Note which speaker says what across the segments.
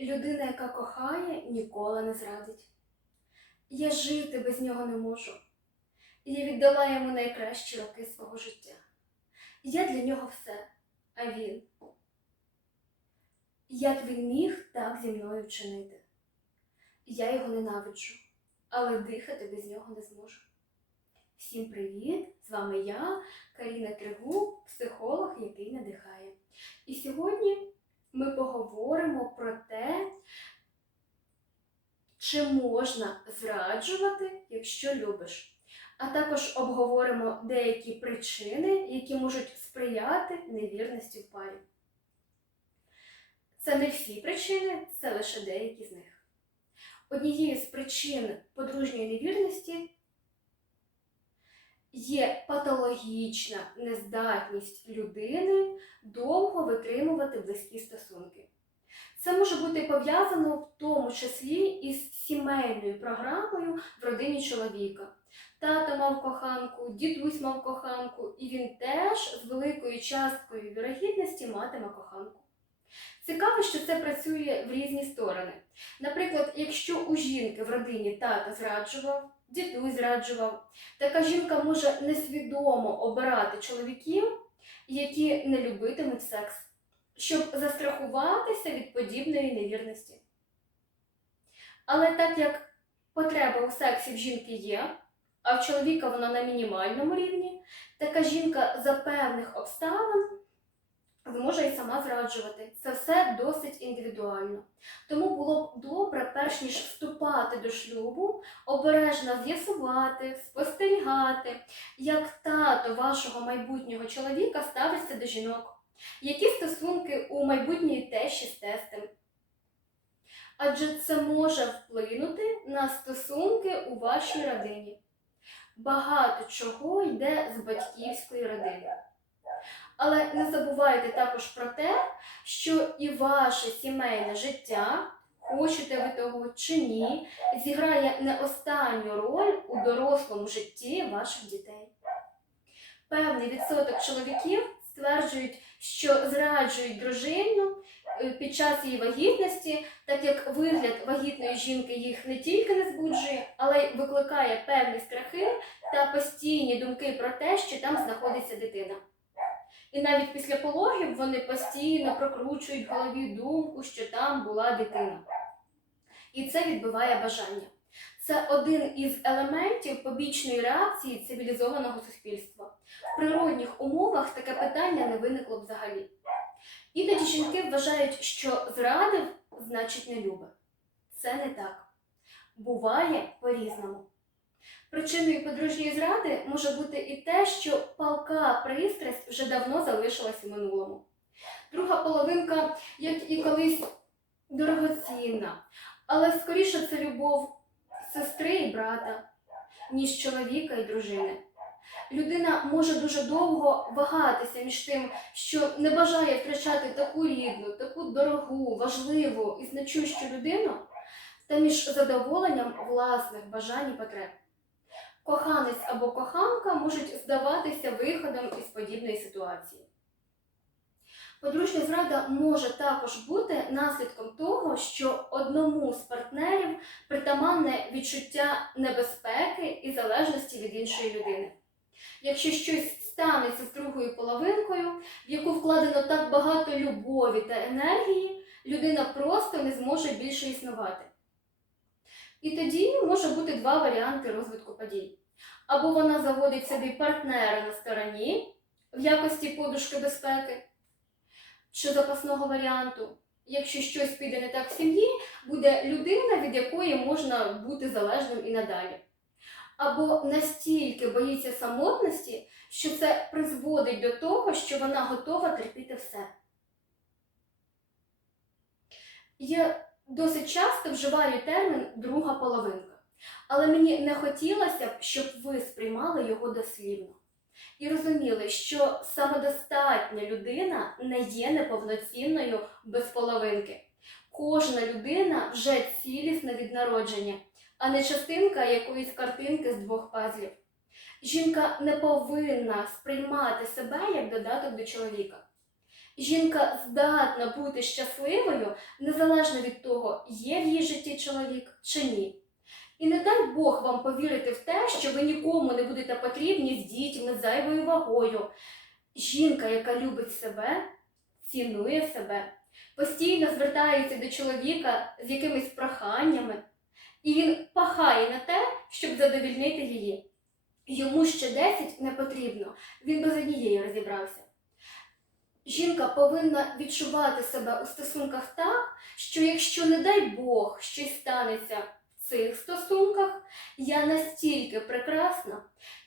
Speaker 1: Людина, яка кохає, ніколи не зрадить. Я жити без нього не можу. Я віддала йому найкращі роки свого життя. Я для нього все, а він. Як він міг так зі мною вчинити? Я його ненавиджу, але дихати без нього не зможу. Всім привіт! З вами я, Каріна Тригу, психолог, який надихає. І сьогодні ми поговоримо про те, чи можна зраджувати, якщо любиш. А також обговоримо деякі причини, які можуть сприяти невірності в парі. Це не всі причини, це лише деякі з них. Однією з причин подружньої невірності є патологічна нездатність людини довго витримувати близькі стосунки. Це може бути пов'язано в тому числі із сімейною програмою в родині чоловіка. Тато мав коханку, дідусь мав коханку, і він теж з великою часткою вірогідності матиме коханку. Цікаво, що це працює в різні сторони. Наприклад, якщо у жінки в родині тата зраджував, дідусь зраджував, така жінка може несвідомо обирати чоловіків, які не любитимуть секс, щоб застрахуватися від подібної невірності. Але так як потреба у сексі в жінки є, а в чоловіка вона на мінімальному рівні, така жінка за певних обставин зможе і сама зраджувати. Це все досить індивідуально. Тому було б добре, перш ніж вступати до шлюбу, обережно з'ясувати, спостерігати, як тато вашого майбутнього чоловіка ставиться до жінок, які стосунки у майбутньої тещі з тестем. Адже це може вплинути на стосунки у вашій родині. Багато чого йде з батьківської родини. Але не забувайте також про те, що і ваше сімейне життя, хочете ви того чи ні, зіграє не останню роль у дорослому житті ваших дітей. Певний відсоток чоловіків стверджують, що зраджують дружину е, під час її вагітності, так як вигляд вагітної жінки їх не тільки не збуджує, але й викликає певні страхи та постійні думки про те, що там знаходиться дитина. І навіть після пологів вони постійно прокручують в голові думку, що там була дитина. І це відбиває бажання. Це один із елементів побічної реакції цивілізованого суспільства. В природних умовах таке питання не виникло взагалі. Іноді жінки вважають, що зрадив, значить не любить. Це не так. Буває по-різному. Причиною подружньої зради може бути і те, що палка пристрасть вже давно залишилась у минулому. Друга половинка, як і колись, дорогоцінна, але скоріше це любов сестри і брата, ніж чоловіка і дружини. Людина може дуже довго вагатися між тим, що не бажає втрачати таку рідну, таку дорогу, важливу і значущу людину, та між задоволенням власних бажань і потреб. Коханець або коханка можуть здаватися виходом із подібної ситуації. Подружня зрада може також бути наслідком того, що одному з партнерів притаманне відчуття небезпеки і залежності від іншої людини. Якщо щось станеться з другою половинкою, в яку вкладено так багато любові та енергії, людина просто не зможе більше існувати. І тоді може бути два варіанти розвитку подій. Або вона заводить собі партнера на стороні в якості подушки безпеки, чи запасного варіанту. Якщо щось піде не так в сім'ї, буде людина, від якої можна бути залежним і надалі. Або настільки боїться самотності, що це призводить до того, що вона готова терпіти все. Я досить часто вживаю термін друга половинка, але мені не хотілося б, щоб ви сприймали його дослівно і розуміли, що самодостатня людина не є неповноцінною без половинки. Кожна людина вже цілісна від народження, а не частинка якоїсь картинки з двох пазлів. Жінка не повинна сприймати себе як додаток до чоловіка. Жінка здатна бути щасливою незалежно від того, є в її житті чоловік чи ні. І не дай Бог вам повірити в те, що ви нікому не будете потрібні з дітьми, зайвою вагою. Жінка, яка любить себе, цінує себе, постійно звертається до чоловіка з якимись проханнями, і він пахає на те, щоб задовільнити її. Йому ще 10 не потрібно, він без однієї розібрався. Жінка повинна відчувати себе у стосунках так, що якщо, не дай Бог, щось станеться в цих стосунках, я настільки прекрасна,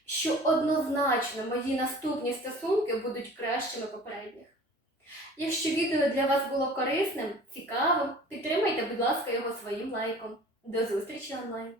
Speaker 1: що однозначно мої наступні стосунки будуть кращими попередніх. Якщо відео для вас було корисним, цікавим, підтримайте, будь ласка, його своїм лайком. До зустрічі онлайн!